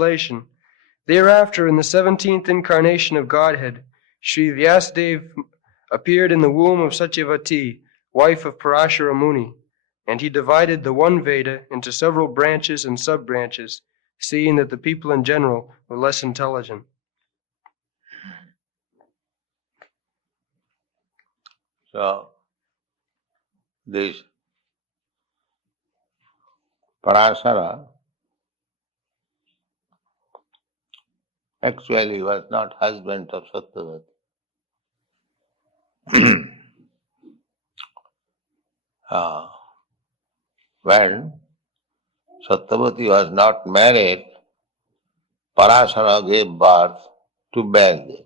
translation. Thereafter, in the 17th incarnation of Godhead, Sri Vyasadeva appeared in the womb of Satyavati, wife of Parashara Muni, and he divided the one Veda into several branches and sub-branches, seeing that the people in general were less intelligent. So, this Parashara actually was not husband of Satyavati. When Satyavati was not married, Parashara gave birth to Vyasadeva.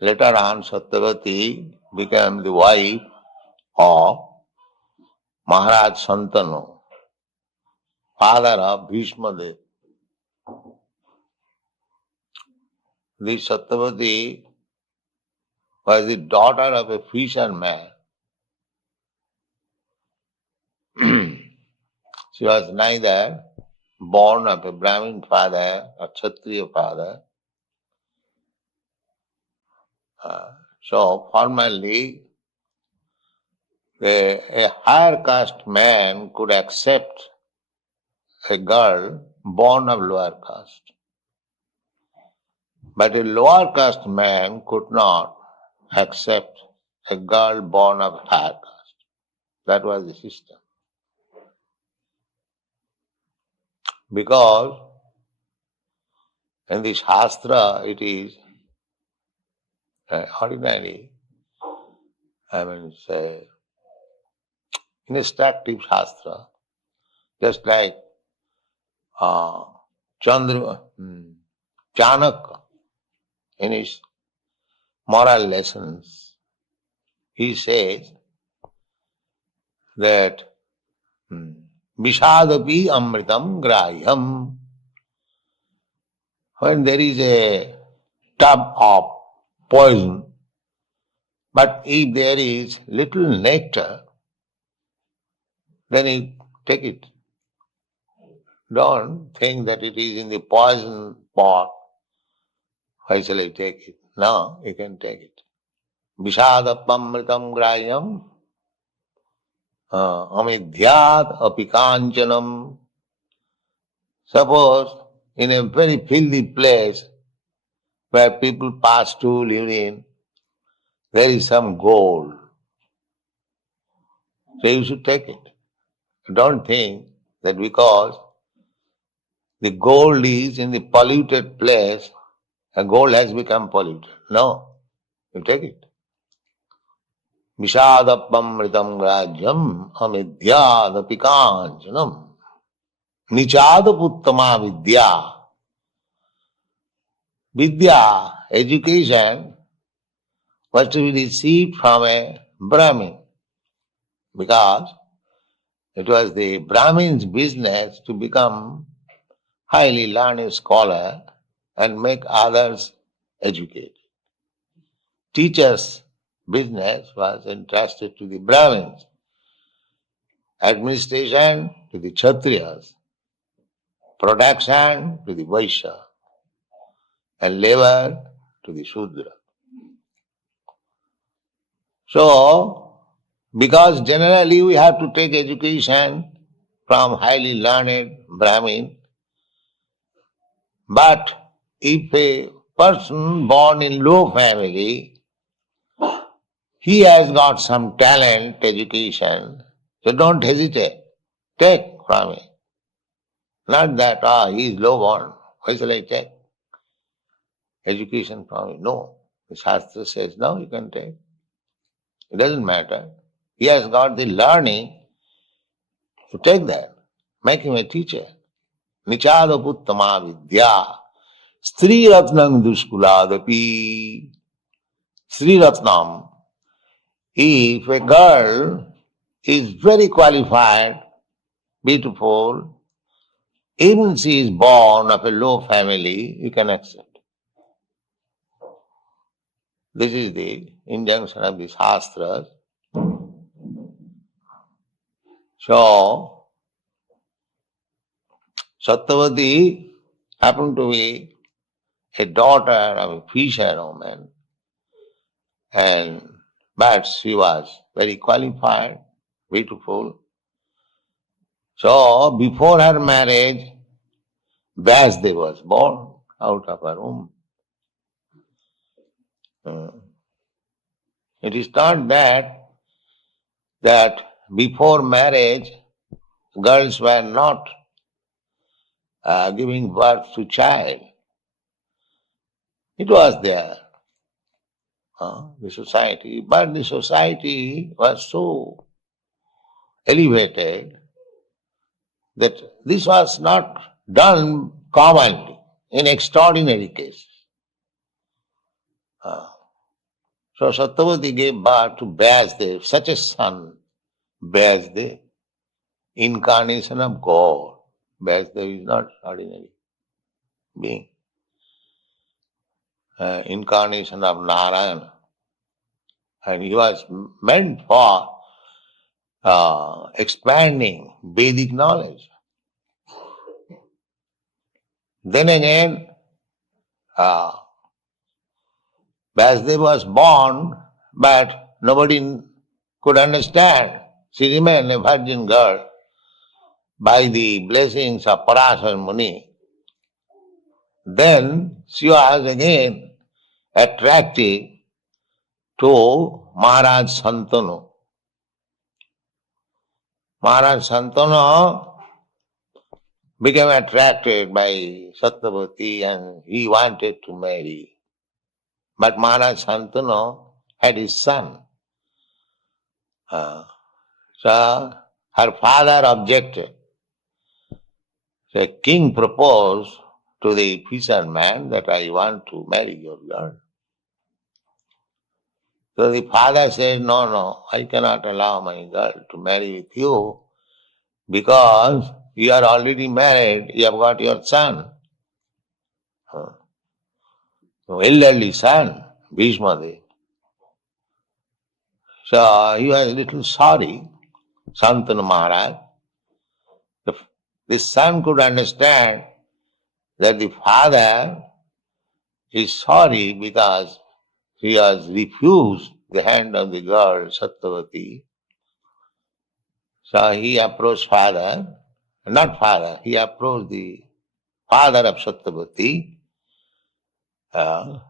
Later on, Satyavati became the wife of Maharaj Santanu, father of Bhishma Dev. This Satyavati was the daughter of a fisherman. She was neither born of a Brahmin father or Kshatriya father. So formally, a higher caste man could accept a girl born of lower caste. But a lower caste man could not accept a girl born of higher caste. That was the system. Because in the Shastra it is ordinary, say, instructive Shastra, just like Chanakya in his moral lessons, he says that Vishadapi amritam grahyam. When there is a tub of poison, but if there is little nectar, then you take it. Don't think that it is in the poison pot. Why shall I take it? No, you can take it. Vishadapamritam grahyam amidhyat apikanchanam. Suppose in a very filthy place where people pass to live in, there is some gold. So you should take it. Don't think that because the gold is in the polluted place, the gold has become polluted. No, you take it. Vishadapamritam grajyam amidyadapikanjanam nichadaputtama vidya. Vidya, education, was to be received from a Brahmin, because it was the Brahmin's business to become highly learned scholar and make others educated. Teacher's business was entrusted to the Brahmins, administration to the Kshatriyas, production to the Vaishya, and labor to the Shudra. So, because generally we have to take education from highly learned Brahmin, but if a person born in low family, he has got some talent, education, so don't hesitate. Take from him. Not that, he is low born, why shall I take education from him? No. The Shastra says, no, you can take. It doesn't matter. He has got the learning, so take that. Make him a teacher. Nichadaputtama vidya. Sri ratnam duskuladapi. Sri ratnam. If a girl is very qualified, beautiful, even she is born of a low family, you can accept. This is the injunction of the Shastras. So, Satyavati happened to be a daughter of a fisherwoman, but she was very qualified, beautiful. So before her marriage, Vyasdeva was born out of her womb. It is not that before marriage girls were not giving birth to child. It was there, the society, but the society was so elevated that this was not done commonly, in extraordinary cases. So Satyavati gave birth to Vyasdeva, such a son, Vyasdeva, incarnation of God. Vyasdeva is not ordinary being. Incarnation of Narayana. And he was meant for expanding Vedic knowledge. Then again, Vyasdeva was born, but nobody could understand. She remained a virgin girl. By the blessings of Parashar Muni, then she was again attracted to Maharaj Santanu. Maharaj Santanu became attracted by Satyavati and he wanted to marry. But Maharaj Santanu had his son. So her father objected. The king proposed to the fisherman that I want to marry your girl. So the father said, no, I cannot allow my girl to marry with you because you are already married, you have got your son. Elderly son, Bhishma. So he was a little sorry, Santanu Maharaj. The son could understand that the father is sorry because he has refused the hand of the girl Satyavati. So he approached he approached the father of Satyavati. Why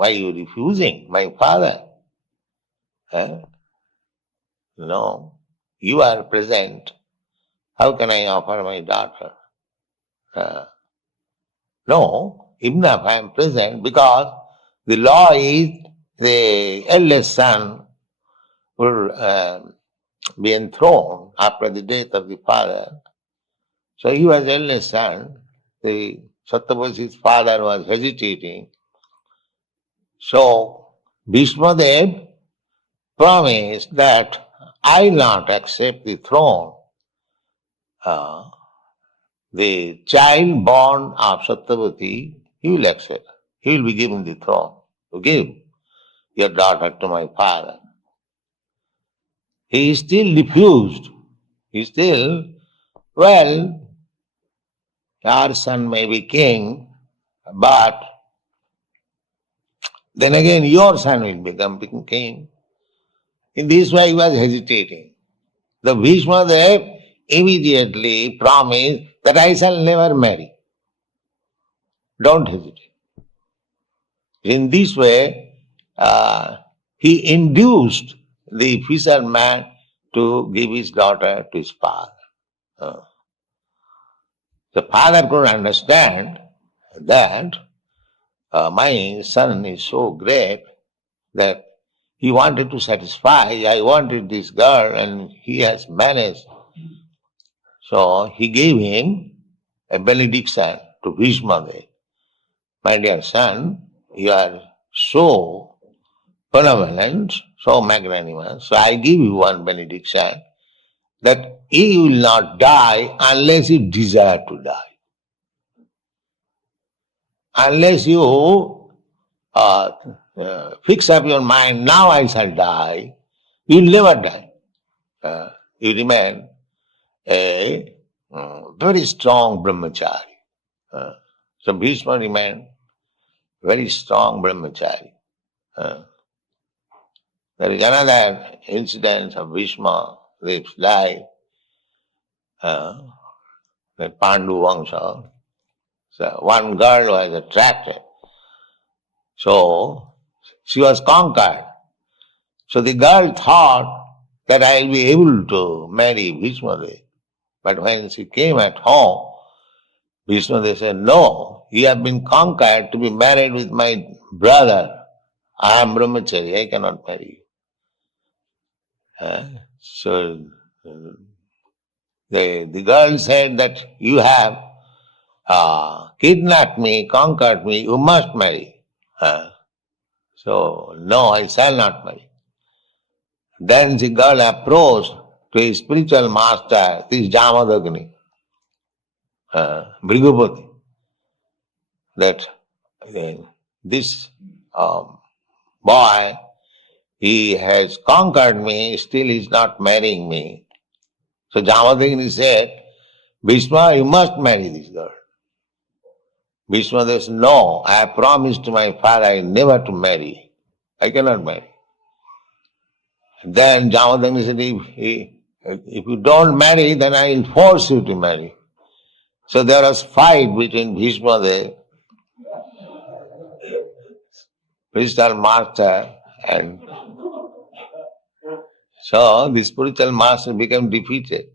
are you refusing my father? No, you are present. How can I offer my daughter? No, even if I am present, because the law is the eldest son will be enthroned after the death of the father. So he was eldest son. The Satyavati's father was hesitating. So Bhishmadev promised that I will not accept the throne. The child born of Satyavati, he will accept. He will be given the throne to give your daughter to my father. He still refused. Our son may be king, but then again your son will become king. In this way he was hesitating. The Bhishmadev immediately promised that I shall never marry. Don't hesitate. In this way, he induced the fisherman to give his daughter to his father. The father could understand that my son is so great that he wanted to satisfy. I wanted this girl and he has managed. So he gave him a benediction to Bhishmadev. My dear son, you are so benevolent, so magnanimous. So I give you one benediction that you will not die unless you desire to die. Unless you fix up your mind, now I shall die, you will never die. You remain a very strong brahmachari. So Bhishma remained very strong brahmachari. There is another incident of Bhishma's life, the Pandu Vangsha. So one girl was attracted. So she was conquered. So the girl thought that I will be able to marry Bhishmadev. But when she came at home, Vishnudev said, no, you have been conquered to be married with my brother. I am brahmachari, I cannot marry you. So the girl said that you have kidnapped me, conquered me, you must marry. So, no, I shall not marry. Then the girl approached to his spiritual master, this Jamadagni, Bhrigupati, that this boy, he has conquered me, still he is not marrying me. So Jamadagni said, Bhishma, you must marry this girl. Bhishma says, no, I have promised to my father never to marry. I cannot marry. Then Jamadagni said, if you don't marry, then I will force you to marry. So there was fight between Bhishma, the spiritual master, and so the spiritual master became defeated.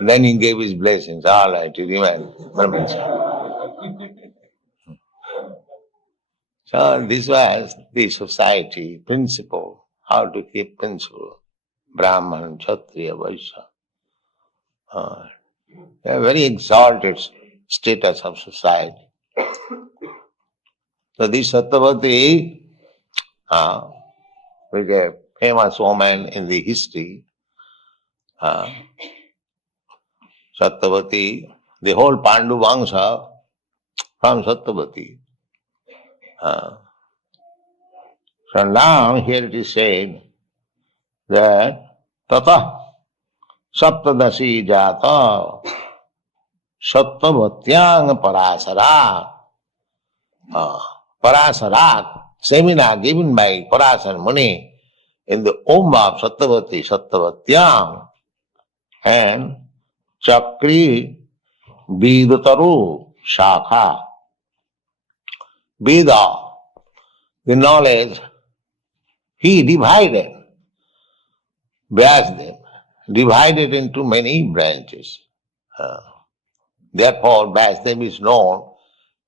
Then he gave his blessings. All right, he remained brahmachari. So this was the society principle, how to keep principle. Brahman, Kshatriya, Vaishya. A very exalted status of society. So this Satyavati, was a famous woman in the history. Satyavati, the whole Pandu Vangsha from Satyavati. So now here it is said that Tata Saptadasi Jata Sattavatyang Parasara. Parasara, seminar given by Parasara Muni in the Om of Satyavati, Sattavatyam, and Chakri Vidataru Shakha. Veda, the knowledge, he divided, Vyasadeva, divided into many branches. Therefore, Vyasadeva is known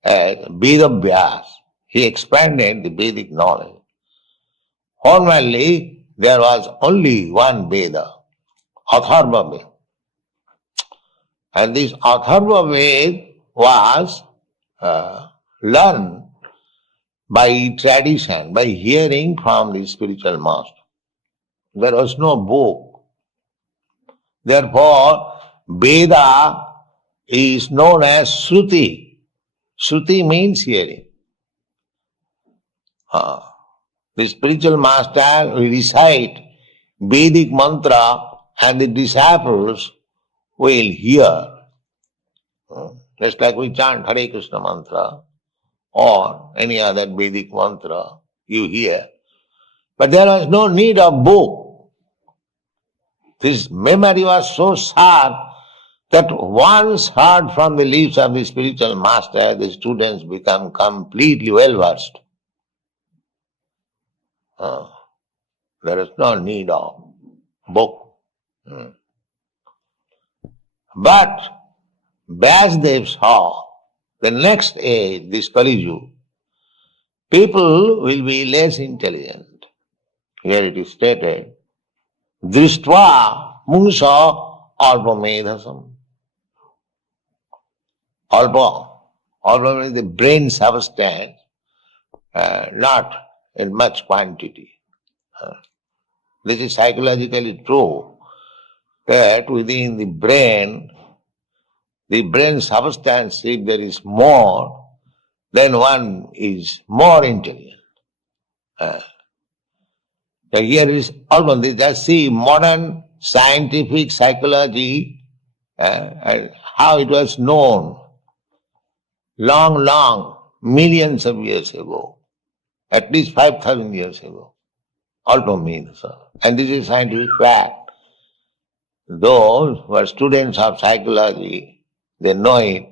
as Veda Vyas. He expanded the Vedic knowledge. Formerly, there was only one Veda, Atharva Veda. And this Atharva Veda was learned by tradition, by hearing from the spiritual master. There was no book. Therefore, Veda is known as Shruti. Shruti means hearing. The spiritual master will recite Vedic mantra and the disciples will hear. Just like we chant Hare Krishna mantra or any other Vedic mantra, you hear. But there was no need of book. This memory was so sharp that once heard from the lips of the spiritual master, the students become completely well-versed. There is no need of book. But Vyasadeva saw the next age, this Kali Yuga, people will be less intelligent. Here it is stated, Drishtva Mungsa Alpamedhasam. Alpa means the brain substance, not in much quantity. This is psychologically true, that within the brain substance, if there is more, then one is more intelligent. So here is almost, just see modern scientific psychology and how it was known long, millions of years ago, at least 5,000 years ago, also means. And this is scientific fact. Those who are students of psychology, they know it.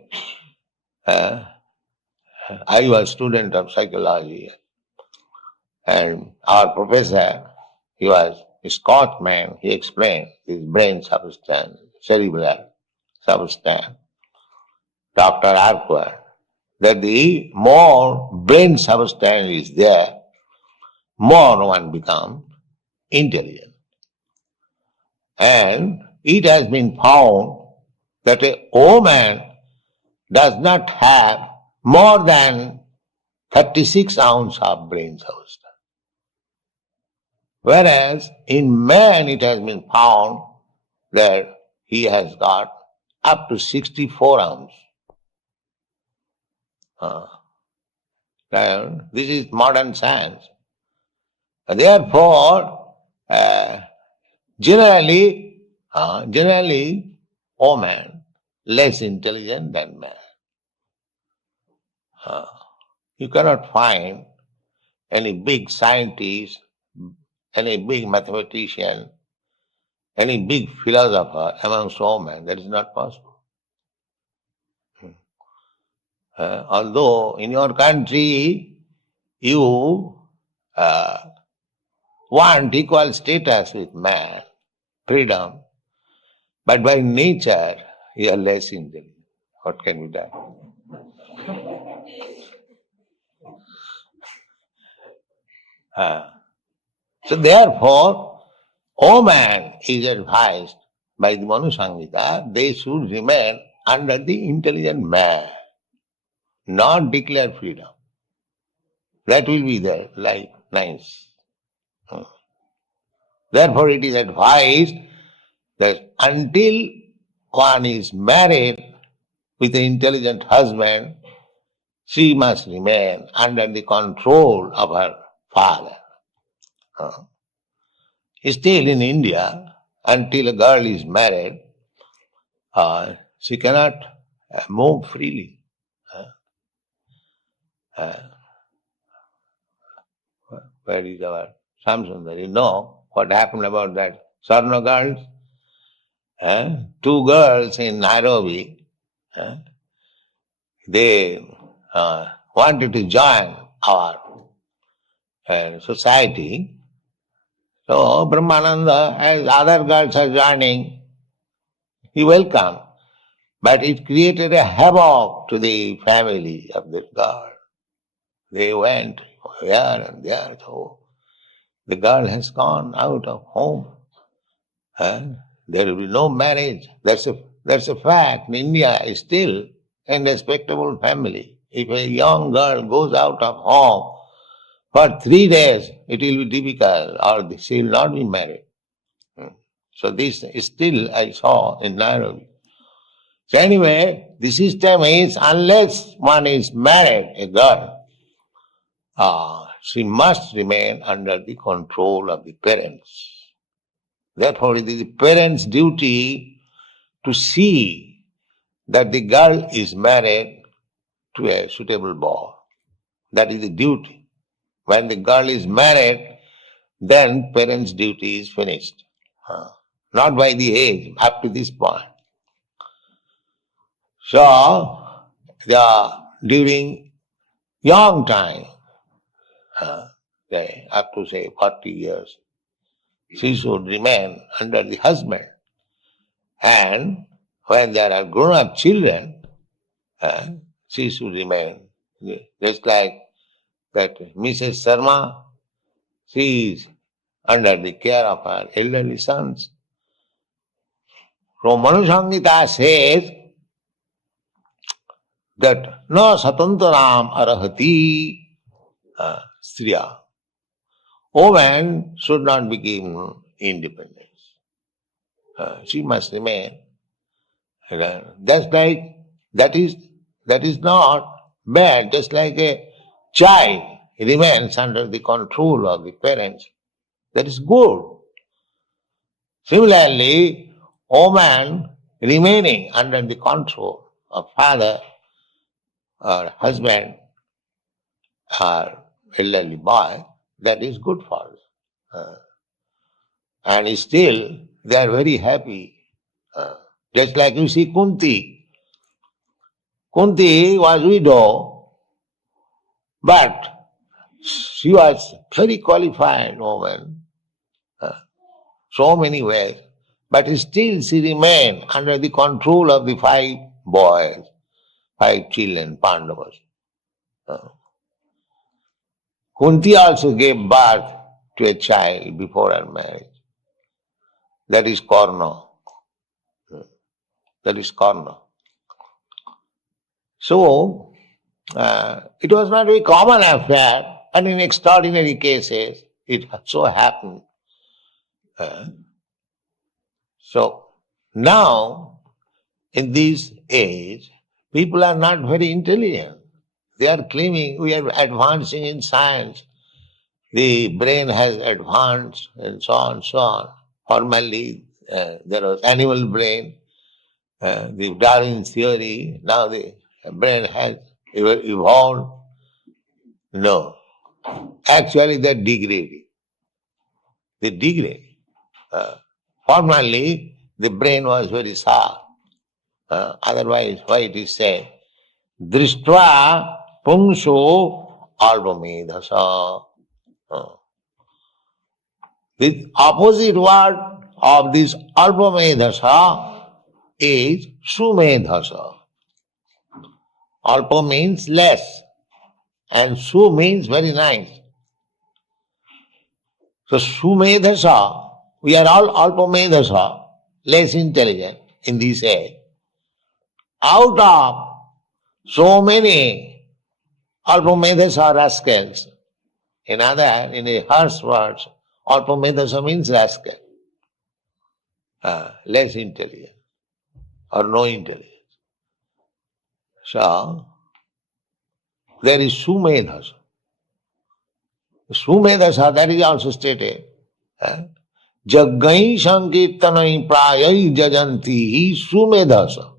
I was student of psychology, and our professor, he was a Scotsman, he explained this brain substance, cerebral substance, Dr. Arquer, that the more brain substance is there, more one becomes intelligent. And it has been found that a woman does not have more than 36 ounces of brain substance. Whereas in man it has been found that he has got up to 64 ounces. This is modern science. Therefore, generally, woman less intelligent than man. You cannot find any big scientist, any big mathematician, any big philosopher amongst women. That is not possible. Although in your country you want equal status with man, freedom, but by nature you are less intelligent. What can be done? So therefore, woman is advised by the Manu Samhita, they should remain under the intelligent man, not declare freedom. That will be their life nice. Therefore it is advised that until one is married with an intelligent husband, she must remain under the control of her father. Still in India, until a girl is married, she cannot move freely. Where is our Samsundar? You know what happened about that Sarna girls? 2 girls in Nairobi, they wanted to join our society. So Brahmananda, as other girls are joining, he welcomed. But it created a havoc to the family of this girl. They went here and there. So the girl has gone out of home. There will be no marriage. That's a fact. In India is still a respectable family. If a young girl goes out of home for 3 days, it will be difficult, or she will not be married. So this is still I saw in Nairobi. So anyway, the system is unless one is married, a girl, she must remain under the control of the parents. Therefore, it is the parents' duty to see that the girl is married to a suitable boy. That is the duty. When the girl is married, then parents' duty is finished. Not by the age, up to this point. So, during young time, up to say 40 years, she should remain under the husband. And when there are grown-up children, she should remain. Just like that Mrs. Sharma, she is under the care of her elderly sons. So Manu Samhita says that no satantaram arahati striya. Woman should not become independent. She must remain. That's like that is not bad. Just like a child remains under the control of the parents. That is good. Similarly, woman remaining under the control of father or husband or elderly boy, that is good for them. And still they are very happy. Just like you see Kunti. Kunti was widow, but she was very qualified woman, so many ways, but still she remained under the control of the 5 boys, 5 children, Pandavas. Kunti also gave birth to a child before her marriage. That is Karna. That is Karna. So, it was not a very common affair, and in extraordinary cases, it so happened. So, now, in this age, people are not very intelligent. They are claiming we are advancing in science. The brain has advanced and so on and so on. Formerly, there was animal brain, the Darwin theory, now the brain has evolved. No. Actually, they're degrading. They degrade. Formerly, the brain was very sharp. Otherwise, why it is said, Drishtva Pungso Albamedhasa. The opposite word of this Albamedhasa is Sumedhasa. Alpa means less, and Su means very nice. So Sumedhasa, we are all Alpamedhasa, less intelligent in this age. Out of so many Alpamedhasa rascals, in a harsh words, Alpamedhasa means rascal, less intelligent or no intelligence. So, there is Sumedhasa. Sumedhasa, that is also stated. Jaggai sankirtanai prayai jajanti hi Sumedhasa.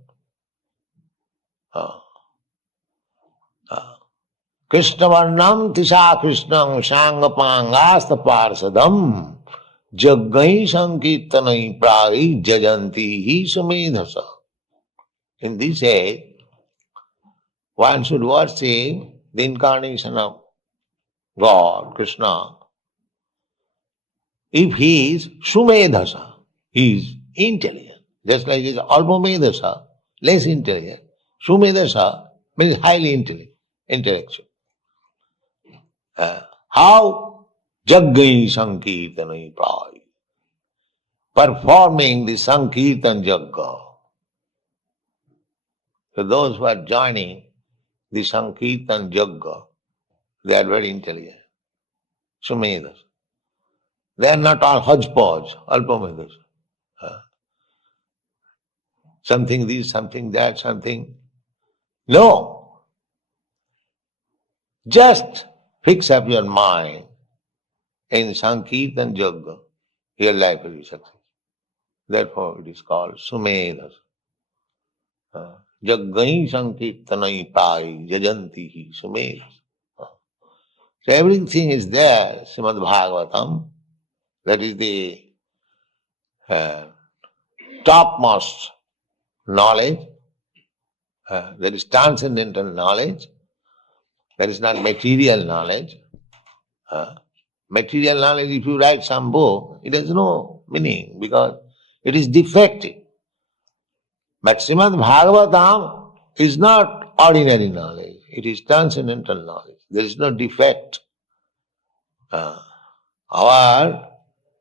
Krishnavarnam tisha krishnam sangapangasta parsadam jaggai sankirtanai prayai jajanti hi Sumedhasa. In this age, one should worship the incarnation of God, Krishna. If he is Sumedhasa, he is intelligent. Just like he is Alpamedhasa, less intelligent. Sumedhasa means highly intellectual. How? Jaggai Sankirtanai Prai. Performing the Sankirtan Jagga. So those who are joining the Sankirtan Jagga, they are very intelligent. Sumedhasa. They are not all hodgepodge, Alpamedhasa. Something this, something that, something. No. Just fix up your mind in Sankirtan Jagga, your life will be successful. Therefore it is called Sumedhasa. Jaggai Sankirtanai Pai Jajanti Sumedhasa. So everything is there, Srimad Bhagavatam. That is the topmost knowledge. That is transcendental knowledge. That is not material knowledge. Material knowledge, if you write some book, it has no meaning because it is defective. But Srimad Bhagavatam is not ordinary knowledge. It is transcendental knowledge. There is no defect.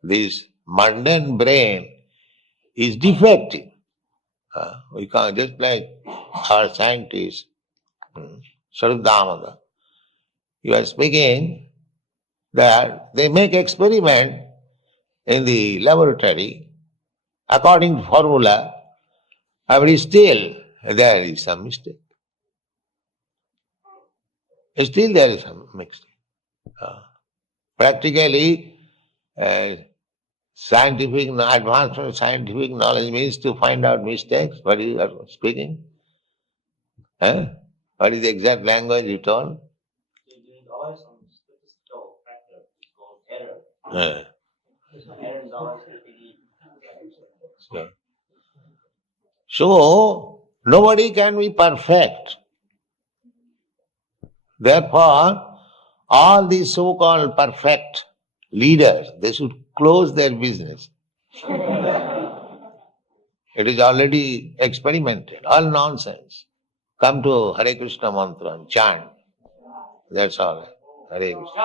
This mundane brain is defective. We can't, just like our scientist, Sarvadamada, he was speaking that they make experiment in the laboratory according to formula, but still there is some mistake. Still there is some mistake. Practically, Advancement of scientific knowledge means to find out mistakes. What you are speaking? Huh? What is the exact language you told? Doing always some statistical factor called error. Error is always So, nobody can be perfect. Therefore, all these so-called perfect leaders, they should close their business. It is already experimented, all nonsense. Come to Hare Krishna mantra and chant. That's all. Hare Krishna.